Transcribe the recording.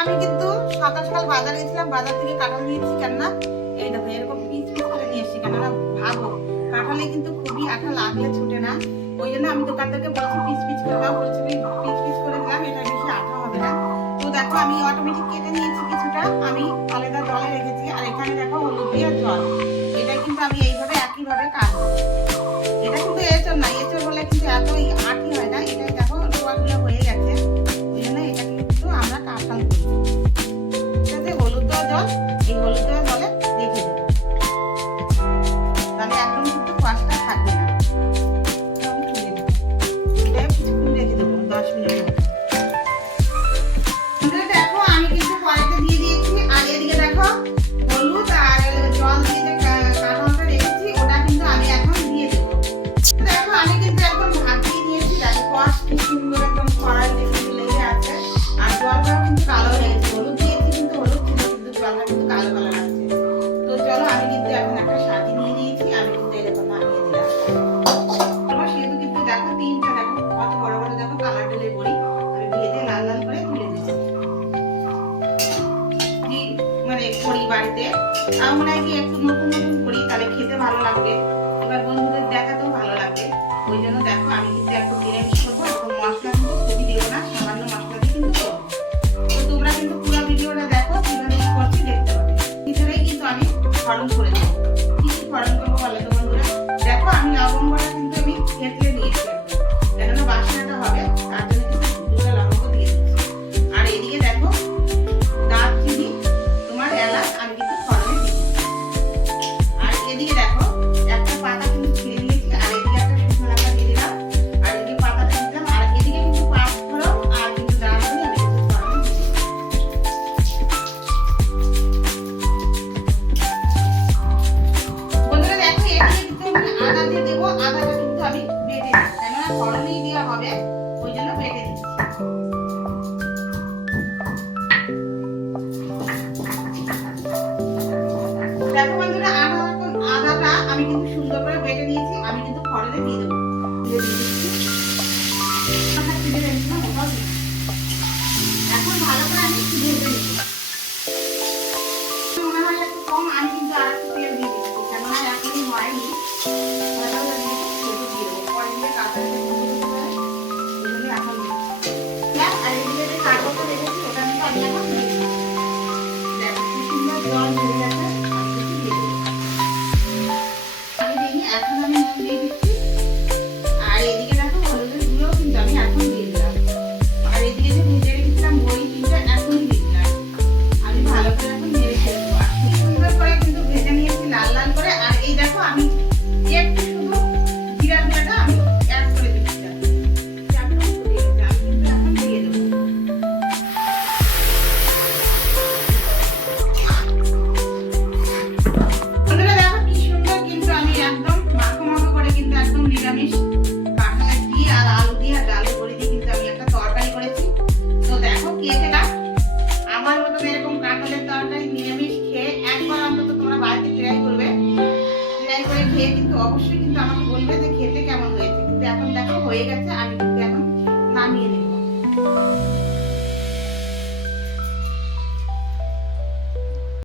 আমি কিন্তু সকাল সকাল বাজারে গেছিলাম, বাজার থেকে কাঁঠাল নিয়েছি। কেননা এই দেখো এরকম পিস পিস করে নিয়ে এসেছি। কেননা ভাবো কাঁঠালে কিন্তু খুবই আঠা লাগলে ছুটে না, ওই জন্য আমি দোকানদারকে বলছি পিস পিস করে দাও, বলছি পিস পিস করে দিলাম, এটা বেশি আঠা হবে না। তো দেখো আমি অটোমেটিক কেটে নিয়েছি কিছুটা, আমি আলাদা জলে রেখেছি। আর এখানে দেখো হলুদ দিয়ে জল, এটা কিন্তু আমি এইভাবে একইভাবে কাটবো। এটা কিন্তু এঁচড় না, এঁচড় হলে কিন্তু এত আঠি হয় না। এটাই দেখো ডোয়াগুলো হয়ে গেছে, ওই জন্য এটা কিন্তু আমরা কাঁঠাল করি। এটাতে হলুদ দেওয়া জল, এই হলুদ দেওয়া জলে রেখে দেবো, তাহলে একদম কিন্তু পাঁচটা থাকবে না। আমি তুলে দেবো, এটা কিছুক্ষণ রেখে দেবো 10 মিনিট। দেখো আমি কিন্তু কড়াইতে দিয়ে দিয়েছি, আর এদিকে দেখো হলুদ আর জল দিয়ে যে কাঁঠালটা রেখেছি ওটা কিন্তু আমি এখন দিয়ে দেবো। দেখো আমি কিন্তু এখন ভাপিয়ে নিয়েছি, দেখো কষ কি সুন্দর একদম কড়াই লেগে আছে। আর জলটাও কিন্তু কালো হয়ে গেছে, হলুদ দিয়েছি কিন্তু হলুদ ছিল, কিন্তু জলটা কিন্তু কালো কালো লাগছে। তো চলো আমি কিন্তু এখন একটা সাজি নিয়ে নিয়েছি, আমি কিন্তু এরকম নামিয়ে দিলাম। আমার সেহেতু কিন্তু দেখো তিনটা, দেখো কত বড় বড় দেখো কালার ডেলের বড়ি আমি ভেজে লাল লাল করে তুলে দিয়েছি। মানে করি বাড়িতে, তাও মনে হয় কি একটু নতুন নতুন করি, তাহলে খেতে ভালো লাগবে, এবার বন্ধুদের দেখাতেও ভালো লাগবে। ওই জন্য দেখো আমি কিন্তু একটু নিরামিষ করবো, একদম মশলা কিন্তু খুবই দেবো না, সামান্য মশলা দিয়ে কিন্তু করবো। তো তোমরা কিন্তু পুরো ভিডিওটা দেখো, কিভাবে কি করছি দেখতে পাবে। ভিতরেই কিন্তু আমি ফোড়ন করে দেবো। কি কি ফোড়ন করবো বলো তো বন্ধুরা? দেখো আমি লবঙ্গটা কিন্তু আমি থেতলে নিয়েছি একদম, কেননা বাসনাটা হবে, তার জন্য কিন্তু দুটো লবঙ্গ দিয়ে দিচ্ছি। আর এদিকে দেখো দারচিনি, তোমার এলাচ আমি কিন্তু ফোড়নে দিচ্ছি। আর এদিকে দেখো একটা পাতা কিন্তু ছিঁড়ে নিয়েছি, আর এদিকে একটা শুকনো লঙ্কা দিয়ে দিলাম, আর এদিকে পাতাটা দিলাম, আর এদিকে কিন্তু পাঁচ ফোড়ন আর কিন্তু দারচিনি আমি কিন্তু ফোড়নে দিচ্ছি। বন্ধুরা দেখো এখানে কিন্তু আমি আদা দিয়ে দেবো, আদাটা কিন্তু আমি বেটে দেবো, কেননা ফোড়নেই দেওয়া হবে, ওই জন্য বেটে দিচ্ছি। দেখো বন্ধুরা আদাটা আমি কিন্তু সুন্দর করে বেটে নিয়েছি, আমি কিন্তু ফোড়নে দিয়ে দেবো। এখন ভালো করে আমি ভেজে নিচ্ছি। মনে হয় একটু কম, আমি কিন্তু আর একটু তেল দিয়ে দিচ্ছি, কেননা এখনই হয়নি, দিয়ে দেবো পরে দিয়ে কাঁচা এখন দিচ্ছি। আর এদিকে যে কাঁচাটা রেখেছি ওটা কিন্তু আমি এখন দিয়ে দিচ্ছি। দেখো কি সুন্দর জল ধরে গেছে, আমি কিন্তু দিয়ে দেবো। আমি দিইনি, এখন আমি নুন দিয়ে দিচ্ছি। আর এদিকে দেখো হলুদের গুঁড়ো কিন্তু আমি এখন দিয়ে দিলাম। আর এদিকে যে ভেজে রেখেছিলাম বড়ি কিন্তু এখনই দিয়ে দিলাম। আমি ভালো করে এখন নেড়ে ফেলবো, আর খুব সুন্দর করে কিন্তু ভেজে নিয়েছি লাল লাল করে। আর এই দেখো আমি একটু শুধু জিরার গুঁড়োটা আমি অ্যাড করে দিচ্ছি, আমি কিন্তু এখন দিয়ে দেবো। বন্ধুরা দেখো কি সুন্দর কিন্তু আমি একদম মাখো মাখো করে কিন্তু একদম নিরামিষ কাঁঠাল দিয়ে আর আলু দিয়ে আর ডালের বড়ি দিয়ে কিন্তু আমি একটা তরকারি করেছি। তো দেখো কে খেলা আমার মতন এরকম কাঁঠালের তরকারি নিরামিষ খেয়ে একবার অন্তত তোমরা বাড়িতে ট্রাই করবে, ট্রাই করে খেয়ে কিন্তু অবশ্যই কিন্তু আমাকে বলবে যে খেতে কেমন হয়েছে। কিন্তু এখন দেখো হয়ে গেছে, আমি কিন্তু এখন নামিয়ে নেব।